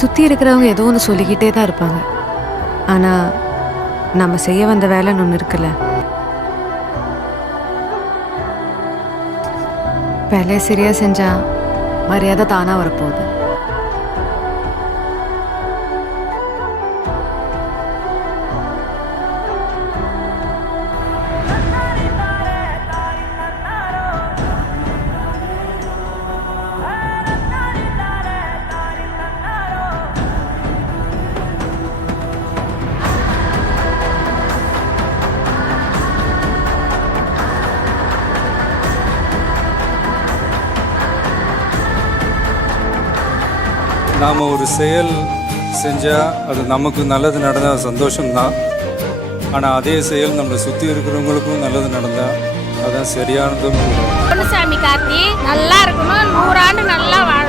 சுற்றி இருக்கிறவங்க ஏதோ ஒன்று சொல்லிக்கிட்டே தான் இருப்பாங்க. ஆனால் நம்ம செய்ய வந்த வேலைன்னு ஒன்று இருக்குல்ல. வேலையை சரியாக செஞ்சால் மரியாதை தானாக வரப்போகுது. நாம் ஒரு செயல் செஞ்சால் அது நமக்கு நல்லது நடந்தால் சந்தோஷம்தான். ஆனால் அதே செயல் நம்மளை சுற்றி இருக்கிறவங்களுக்கும் நல்லது நடந்தால் அதுதான் சரியானதும். பொன்னுசாமி கார்த்தி நல்லா இருக்கணும், 100 ஆண்டு நல்லா வாழ